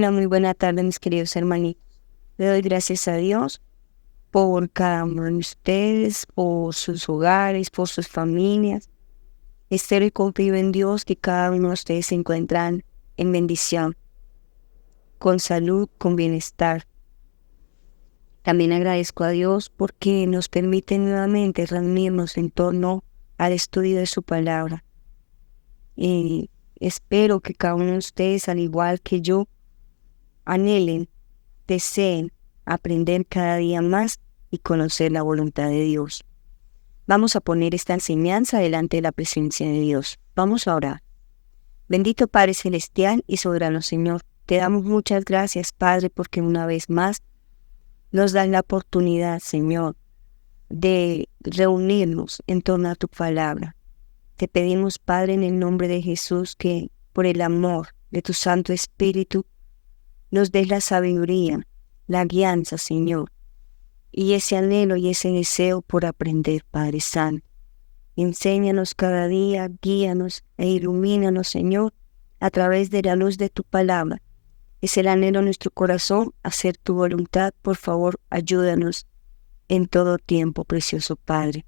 Hola, muy buena tarde, mis queridos hermanitos. Le doy gracias a Dios por cada uno de ustedes, por sus hogares, por sus familias. Espero y confío en Dios que cada uno de ustedes se encuentran en bendición, con salud, con bienestar. También agradezco a Dios porque nos permite nuevamente reunirnos en torno al estudio de su palabra. Y espero que cada uno de ustedes, al igual que yo, anhelen, deseen aprender cada día más y conocer la voluntad de Dios. Vamos a poner esta enseñanza delante de la presencia de Dios. Vamos a orar. Bendito Padre Celestial y soberano Señor, te damos muchas gracias, Padre, porque una vez más nos das la oportunidad, Señor, de reunirnos en torno a tu palabra. Te pedimos, Padre, en el nombre de Jesús, que por el amor de tu Santo Espíritu nos des la sabiduría, la guianza, Señor, y ese anhelo y ese deseo por aprender, Padre Santo. Enséñanos cada día, guíanos e ilumínanos, Señor, a través de la luz de tu palabra. Es el anhelo de nuestro corazón, hacer tu voluntad. Por favor, ayúdanos en todo tiempo, precioso Padre.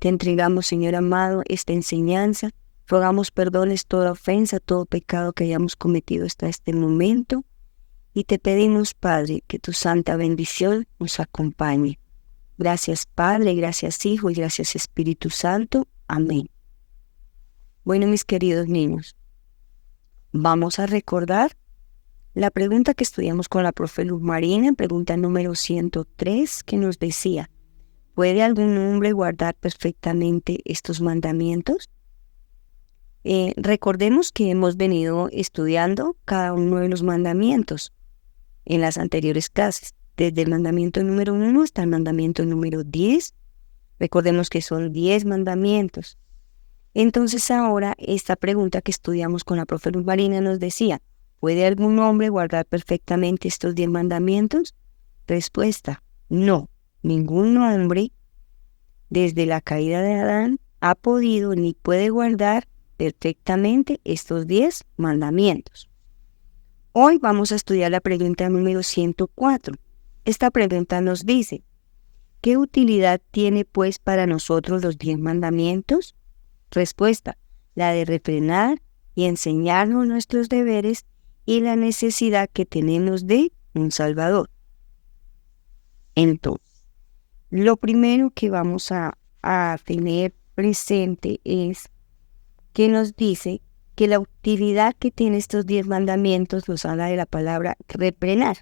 Te entregamos, Señor amado, esta enseñanza. Rogamos perdones toda ofensa, todo pecado que hayamos cometido hasta este momento. Y te pedimos, Padre, que tu santa bendición nos acompañe. Gracias, Padre, gracias, Hijo y gracias, Espíritu Santo. Amén. Bueno, mis queridos niños, vamos a recordar la pregunta que estudiamos con la profe Luz Marina, pregunta número 103, que nos decía, ¿puede algún hombre guardar perfectamente estos mandamientos? Recordemos que hemos venido estudiando cada uno de los mandamientos en las anteriores clases, desde el mandamiento número 1 hasta el mandamiento número 10. Recordemos que son 10 mandamientos. Entonces ahora esta pregunta que estudiamos con la profe Luz Marina nos decía, ¿puede algún hombre guardar perfectamente estos 10 mandamientos? Respuesta, no. Ningún hombre desde la caída de Adán ha podido ni puede guardar perfectamente estos 10 mandamientos. Hoy vamos a estudiar la pregunta número 104. Esta pregunta nos dice, ¿qué utilidad tiene pues para nosotros los 10 mandamientos? Respuesta, la de refrenar y enseñarnos nuestros deberes y la necesidad que tenemos de un Salvador. Entonces, lo primero que vamos a tener presente es que nos dice que la utilidad que tiene estos 10 mandamientos nos habla de la palabra refrenar.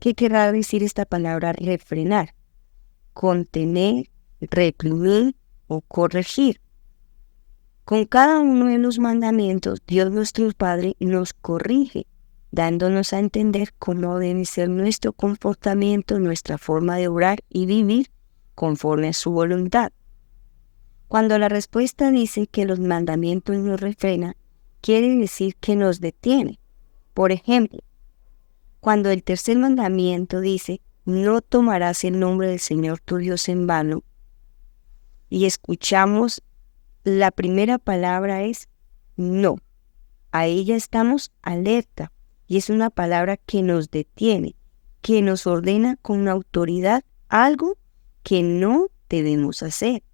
¿Qué querrá decir esta palabra refrenar? Contener, reprimir o corregir. Con cada uno de los mandamientos, Dios nuestro Padre nos corrige, dándonos a entender cómo debe ser nuestro comportamiento, nuestra forma de obrar y vivir conforme a su voluntad. Cuando la respuesta dice que los mandamientos nos refrenan, quiere decir que nos detiene. Por ejemplo, cuando el tercer mandamiento dice, no tomarás el nombre del Señor tu Dios en vano, y escuchamos la primera palabra es no. A ella estamos alerta, y es una palabra que nos detiene, que nos ordena con autoridad algo que no debemos hacer.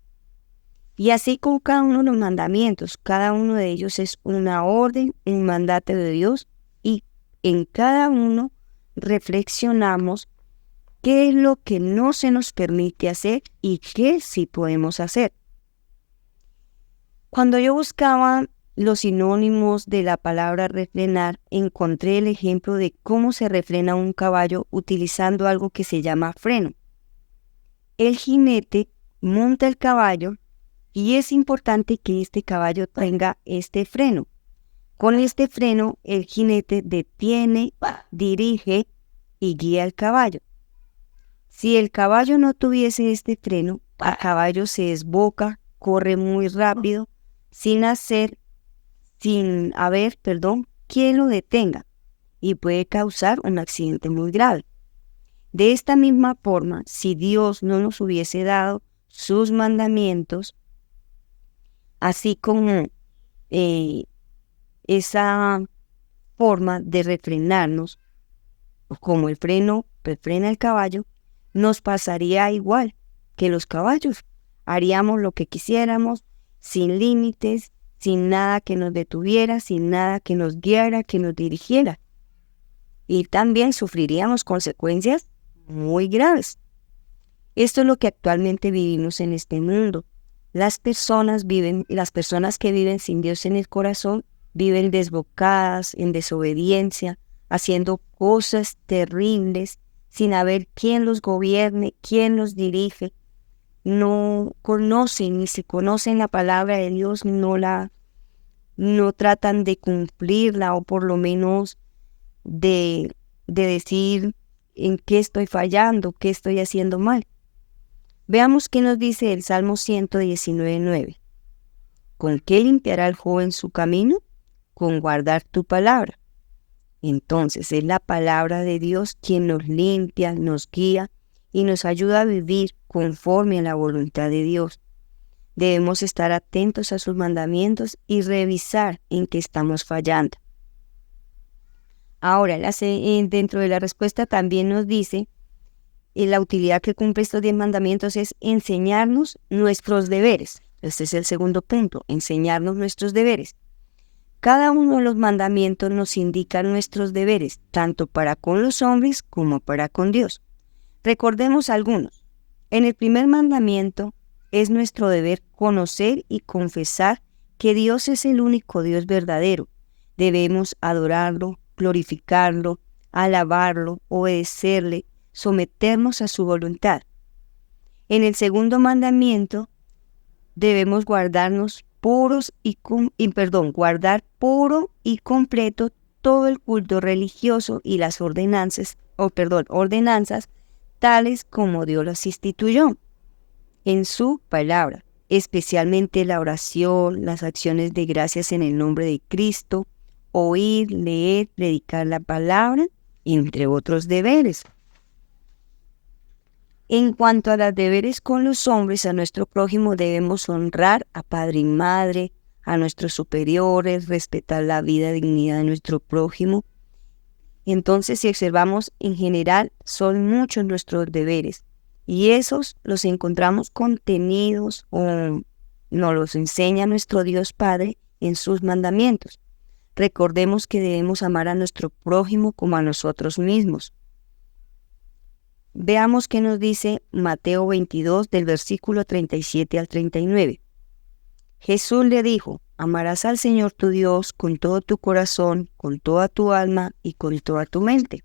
Y así con cada uno de los mandamientos, cada uno de ellos es una orden, un mandato de Dios, y en cada uno reflexionamos qué es lo que no se nos permite hacer y qué sí podemos hacer. Cuando yo buscaba los sinónimos de la palabra refrenar, encontré el ejemplo de cómo se refrena un caballo utilizando algo que se llama freno. El jinete monta el caballo y es importante que este caballo tenga este freno. Con este freno, el jinete detiene, dirige y guía al caballo. Si el caballo no tuviese este freno, el caballo se desboca, corre muy rápido, sin haber, quien lo detenga y puede causar un accidente muy grave. De esta misma forma, si Dios no nos hubiese dado sus mandamientos, así como esa forma de refrenarnos, como el freno refrena el caballo, nos pasaría igual que los caballos. Haríamos lo que quisiéramos, sin límites, sin nada que nos detuviera, sin nada que nos guiara, que nos dirigiera. Y también sufriríamos consecuencias muy graves. Esto es lo que actualmente vivimos en este mundo. Las personas que viven sin Dios en el corazón, viven desbocadas, en desobediencia, haciendo cosas terribles, sin haber quién los gobierne, quién los dirige. No conocen ni se conocen la palabra de Dios, no tratan de cumplirla, o por lo menos de decir en qué estoy fallando, qué estoy haciendo mal. Veamos qué nos dice el Salmo 119:9. ¿Con qué limpiará el joven su camino? Con guardar tu palabra. Entonces es la palabra de Dios quien nos limpia, nos guía y nos ayuda a vivir conforme a la voluntad de Dios. Debemos estar atentos a sus mandamientos y revisar en qué estamos fallando. Ahora, dentro de la respuesta también nos dice la utilidad que cumple estos 10 mandamientos es enseñarnos nuestros deberes. Este es el segundo punto, enseñarnos nuestros deberes. Cada uno de los mandamientos nos indica nuestros deberes, tanto para con los hombres como para con Dios. Recordemos algunos. En el primer mandamiento es nuestro deber conocer y confesar que Dios es el único Dios verdadero. Debemos adorarlo, glorificarlo, alabarlo, obedecerle, someternos a su voluntad. En el segundo mandamiento debemos guardar puro y completo todo el culto religioso y las ordenanzas tales como Dios las instituyó en su palabra, especialmente la oración, las acciones de gracias en el nombre de Cristo, oír, leer, predicar la palabra, entre otros deberes. En cuanto a los deberes con los hombres, a nuestro prójimo debemos honrar a padre y madre, a nuestros superiores, respetar la vida y dignidad de nuestro prójimo. Entonces, si observamos, en general son muchos nuestros deberes y esos los encontramos contenidos o nos los enseña nuestro Dios Padre en sus mandamientos. Recordemos que debemos amar a nuestro prójimo como a nosotros mismos. Veamos qué nos dice Mateo 22 del versículo 37 al 39. Jesús le dijo: amarás al Señor tu Dios con todo tu corazón, con toda tu alma y con toda tu mente.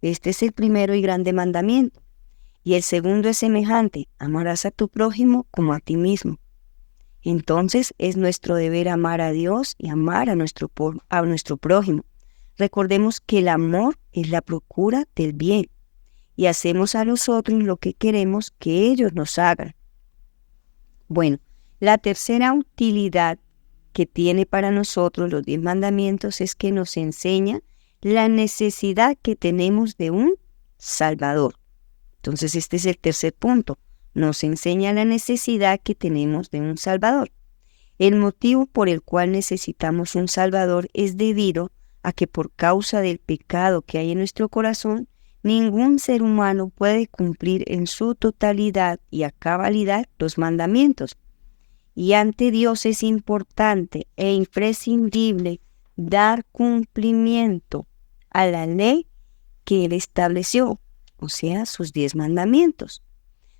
Este es el primero y grande mandamiento. Y el segundo es semejante: amarás a tu prójimo como a ti mismo. Entonces es nuestro deber amar a Dios y amar a nuestro prójimo. Recordemos que el amor es la procura del bien y hacemos a los otros lo que queremos que ellos nos hagan. Bueno, la tercera utilidad que tiene para nosotros los 10 mandamientos es que nos enseña la necesidad que tenemos de un Salvador. Entonces este es el tercer punto. Nos enseña la necesidad que tenemos de un Salvador. El motivo por el cual necesitamos un Salvador es debido a que por causa del pecado que hay en nuestro corazón, ningún ser humano puede cumplir en su totalidad y a cabalidad los mandamientos. Y ante Dios es importante e imprescindible dar cumplimiento a la ley que Él estableció, o sea, sus 10 mandamientos.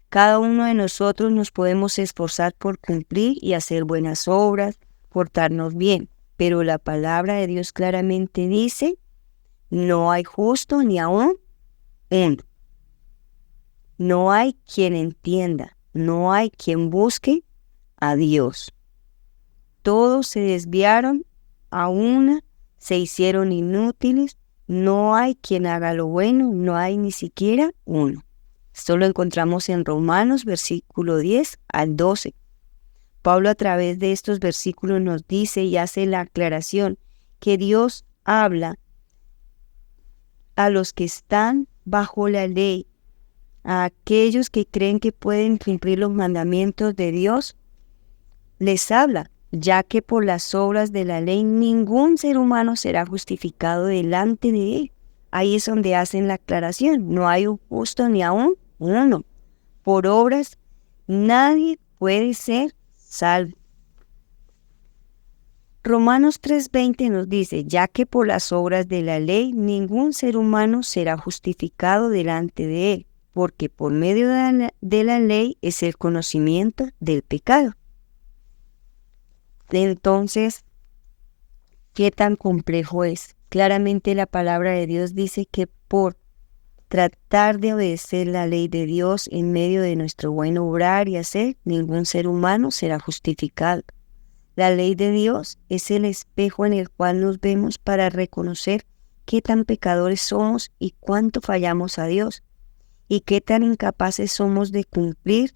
Cada uno de nosotros nos podemos esforzar por cumplir y hacer buenas obras, portarnos bien, pero la palabra de Dios claramente dice: no hay justo ni aún uno. No hay quien entienda, no hay quien busque a Dios. Todos se desviaron a una, se hicieron inútiles, no hay quien haga lo bueno, no hay ni siquiera uno. Esto lo encontramos en Romanos, versículo 10 al 12. Pablo a través de estos versículos nos dice y hace la aclaración que Dios habla a los que están bajo la ley, a aquellos que creen que pueden cumplir los mandamientos de Dios, les ya que por las obras de la ley ningún ser humano será justificado delante de él. Ahí es donde hacen la aclaración. No hay un justo ni aún uno. Por obras nadie puede ser salvo. Romanos 3:20 nos dice, ya que por las obras de la ley ningún ser humano será justificado delante de él, porque por medio de la ley es el conocimiento del pecado. Entonces, ¿qué tan complejo es? Claramente la palabra de Dios dice que por tratar de obedecer la ley de Dios en medio de nuestro buen obrar y hacer, ningún ser humano será justificado. La ley de Dios es el espejo en el cual nos vemos para reconocer qué tan pecadores somos y cuánto fallamos a Dios, y qué tan incapaces somos de cumplir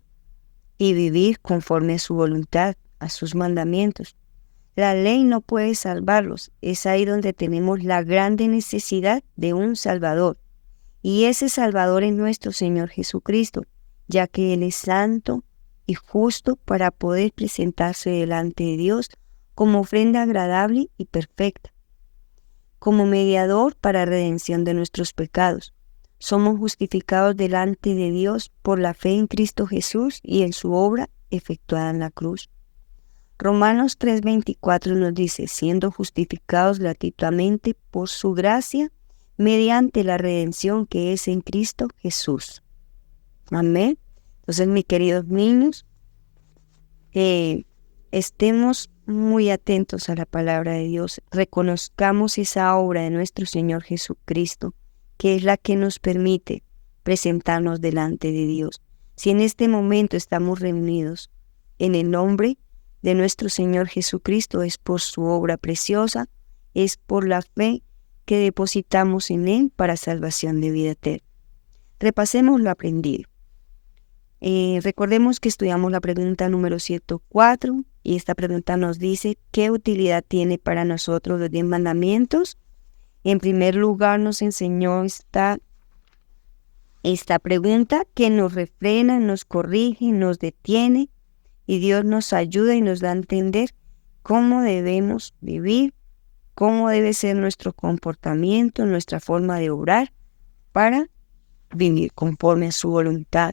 y vivir conforme a su voluntad, a sus mandamientos. La ley no puede salvarlos. Es ahí donde tenemos la grande necesidad de un Salvador. Y ese Salvador es nuestro Señor Jesucristo, ya que Él es santo y justo para poder presentarse delante de Dios como ofrenda agradable y perfecta, como mediador para redención de nuestros pecados. Somos justificados delante de Dios por la fe en Cristo Jesús y en su obra efectuada en la cruz. Romanos 3:24 nos dice, siendo justificados gratuitamente por su gracia, mediante la redención que es en Cristo Jesús. Amén. Entonces, mis queridos niños, estemos muy atentos a la palabra de Dios, reconozcamos esa obra de nuestro Señor Jesucristo, que es la que nos permite presentarnos delante de Dios. Si en este momento estamos reunidos en el nombre de nuestro Señor Jesucristo, es por su obra preciosa, es por la fe que depositamos en Él para salvación de vida eterna. Repasemos lo aprendido. Recordemos que estudiamos la pregunta número 104 y esta pregunta nos dice ¿qué utilidad tiene para nosotros los 10 mandamientos? En primer lugar nos enseñó esta pregunta que nos refrena, nos corrige, nos detiene y Dios nos ayuda y nos da a entender cómo debemos vivir, cómo debe ser nuestro comportamiento, nuestra forma de obrar para vivir conforme a su voluntad.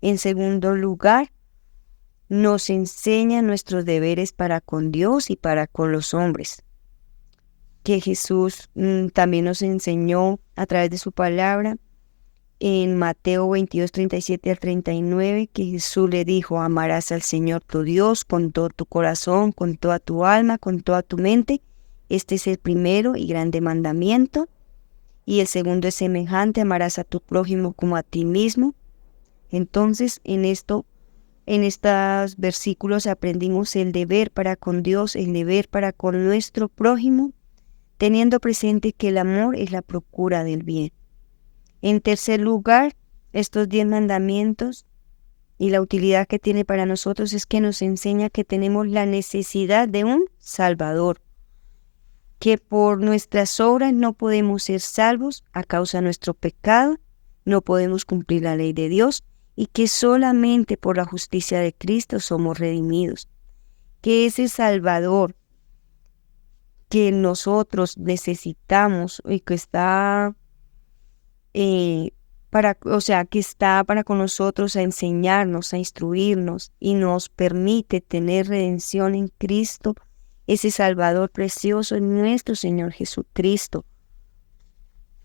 En segundo lugar, nos enseña nuestros deberes para con Dios y para con los hombres, que Jesús también nos enseñó a través de su palabra en Mateo 22, 37 al 39, que Jesús le dijo, amarás al Señor tu Dios con todo tu corazón, con toda tu alma, con toda tu mente. Este es el primero y grande mandamiento. Y el segundo es semejante, amarás a tu prójimo como a ti mismo. Entonces, en estos versículos aprendimos el deber para con Dios, el deber para con nuestro prójimo, teniendo presente que el amor es la procura del bien. En tercer lugar, estos 10 mandamientos y la utilidad que tiene para nosotros es que nos enseña que tenemos la necesidad de un Salvador, que por nuestras obras no podemos ser salvos a causa de nuestro pecado, no podemos cumplir la ley de Dios y que solamente por la justicia de Cristo somos redimidos. Que ese Salvador que nosotros necesitamos y que está que está para con nosotros a enseñarnos, a instruirnos y nos permite tener redención en Cristo, ese Salvador precioso en nuestro Señor Jesucristo,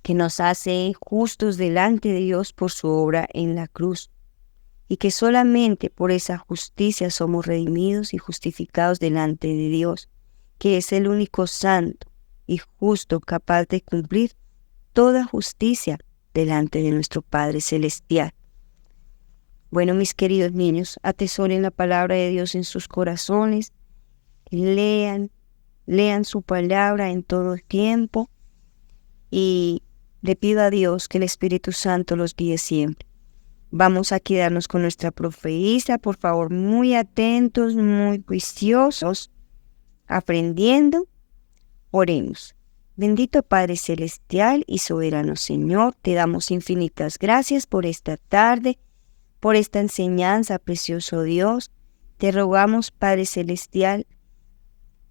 que nos hace justos delante de Dios por su obra en la cruz, y que solamente por esa justicia somos redimidos y justificados delante de Dios, que es el único santo y justo capaz de cumplir toda justicia delante de nuestro Padre Celestial. Bueno, mis queridos niños, atesoren la palabra de Dios en sus corazones, lean su palabra en todo el tiempo y le pido a Dios que el Espíritu Santo los guíe siempre. Vamos a quedarnos con nuestra profecía, por favor, muy atentos, muy juiciosos, aprendiendo. Oremos. Bendito Padre Celestial y soberano Señor, te damos infinitas gracias por esta tarde, por esta enseñanza, precioso Dios. Te rogamos, Padre Celestial,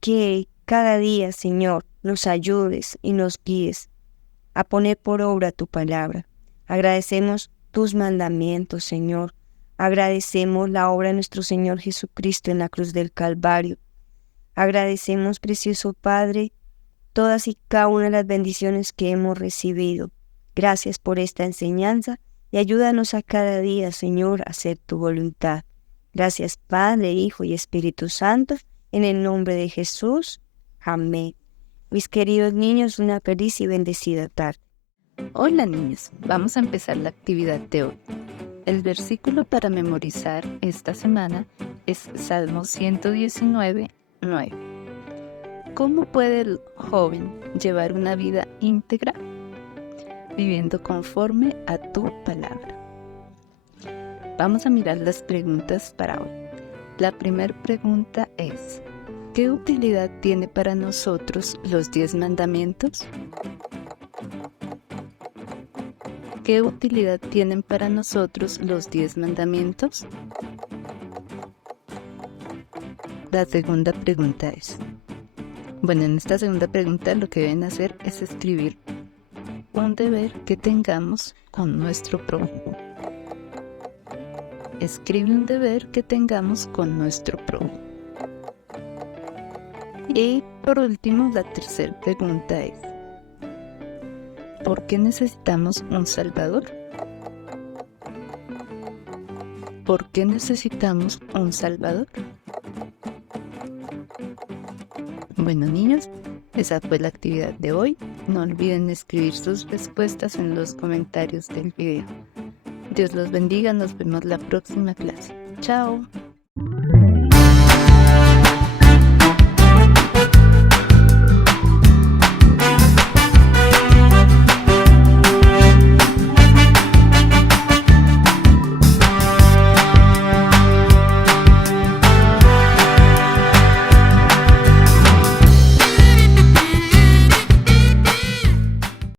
que cada día, Señor, nos ayudes y nos guíes a poner por obra tu palabra. Agradecemos tus mandamientos, Señor. Agradecemos la obra de nuestro Señor Jesucristo en la cruz del Calvario. Agradecemos, precioso Padre, todas y cada una de las bendiciones que hemos recibido. Gracias por esta enseñanza y ayúdanos a cada día, Señor, a hacer tu voluntad. Gracias, Padre, Hijo y Espíritu Santo, en el nombre de Jesús. Amén. Mis queridos niños, una feliz y bendecida tarde. Hola niños, vamos a empezar la actividad de hoy. El versículo para memorizar esta semana es Salmo 119, 9. ¿Cómo puede el joven llevar una vida íntegra? Viviendo conforme a tu palabra. Vamos a mirar las preguntas para hoy. La primera pregunta es: ¿qué utilidad tiene para nosotros los 10 mandamientos? ¿Qué utilidad tienen para nosotros los 10 mandamientos? La segunda pregunta es: bueno, en esta segunda pregunta lo que deben hacer es escribir un deber que tengamos con nuestro prójimo. Escribe un deber que tengamos con nuestro prójimo. Y por último, la tercera pregunta es: ¿por qué necesitamos un Salvador? ¿Por qué necesitamos un Salvador? Bueno, niños, esa fue la actividad de hoy. No olviden escribir sus respuestas en los comentarios del video. Dios los bendiga, nos vemos la próxima clase. Chao.